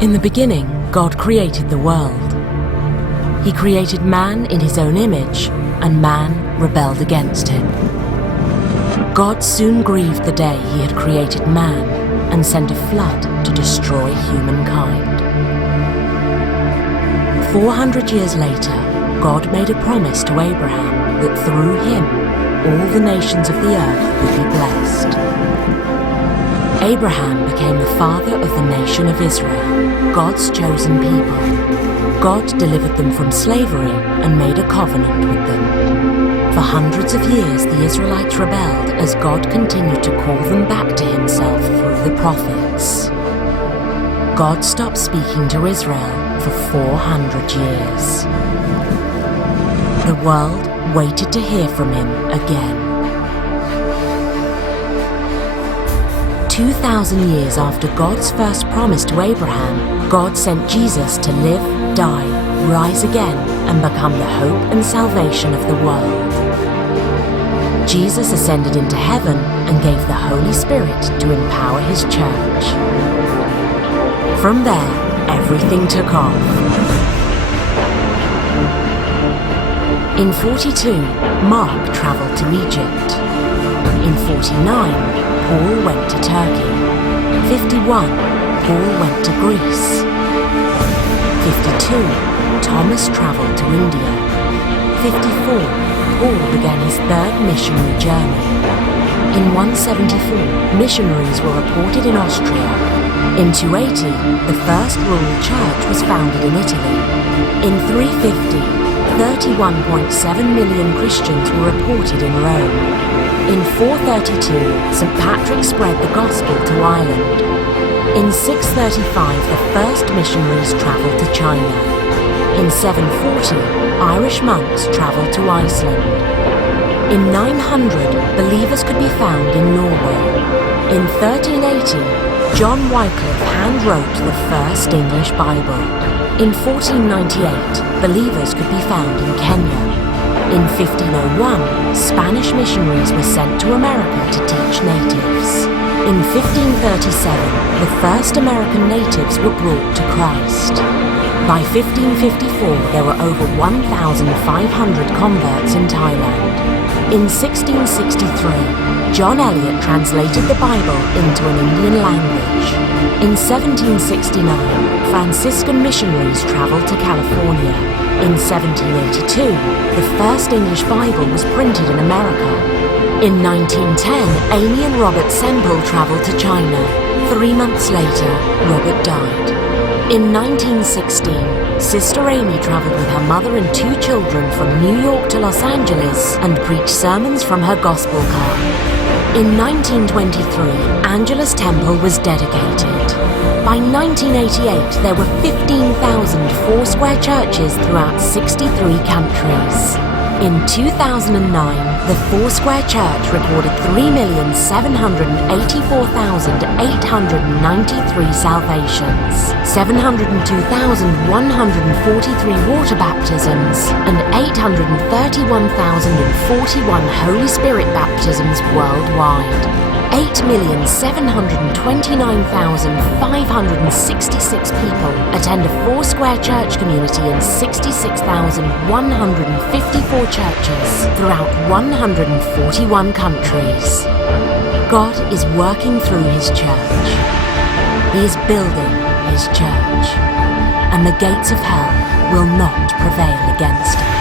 In the beginning, God created the world. He created man in his own image, and man rebelled against him. God soon grieved the day he had created man and sent a flood to destroy humankind. 400 years later, God made a promise to Abraham that through him, all the nations of the earth would be blessed. Abraham became the father of the nation of Israel, God's chosen people. God delivered them from slavery and made a covenant with them. For hundreds of years, the Israelites rebelled as God continued to call them back to himself through the prophets. God stopped speaking to Israel for 400 years. The world waited to hear from him again. 2,000 years after God's first promise to Abraham, God sent Jesus to live, die, rise again, and become the hope and salvation of the world. Jesus ascended into heaven and gave the Holy Spirit to empower his church. From there, everything took off. In 42, Mark travelled to Egypt. In 49, Paul went to Turkey. 51, Paul went to Greece. 52, Thomas travelled to India. 54, Paul began his third missionary journey. In 174, missionaries were reported in Austria. In 280, the first rural church was founded in Italy. In 350, 31.7 million Christians were reported in Rome. In 432, St. Patrick spread the gospel to Ireland. In 635, the first missionaries travelled to China. In 740, Irish monks travelled to Iceland. In 900, believers could be found in Norway. In 1380, John Wycliffe hand-wrote the first English Bible. In 1498, believers could be found in Kenya. In 1501, Spanish missionaries were sent to America to teach natives. In 1537, the first American natives were brought to Christ. By 1554, there were over 1,500 converts in Thailand. In 1663, John Eliot translated the Bible into an Indian language. In 1769, Franciscan missionaries traveled to California. In 1782, the first English Bible was printed in America. In 1910, Amy and Robert Semple traveled to China. 3 months later, Robert died. In 1916, Sister Amy traveled with her mother and 2 children from New York to Los Angeles and preached sermons from her gospel car. In 1923, Angela's temple was dedicated. By 1988, there were 15,000 Foursquare churches throughout 63 countries. In 2009, the Foursquare Church recorded 3,784,893 salvations, 702,143 water baptisms, and 831,041 Holy Spirit baptisms worldwide. 8,729,566 people attend a Foursquare Church community in 66,154 churches throughout 141 countries. God is working through his church. He is building his church, and the gates of hell will not prevail against it.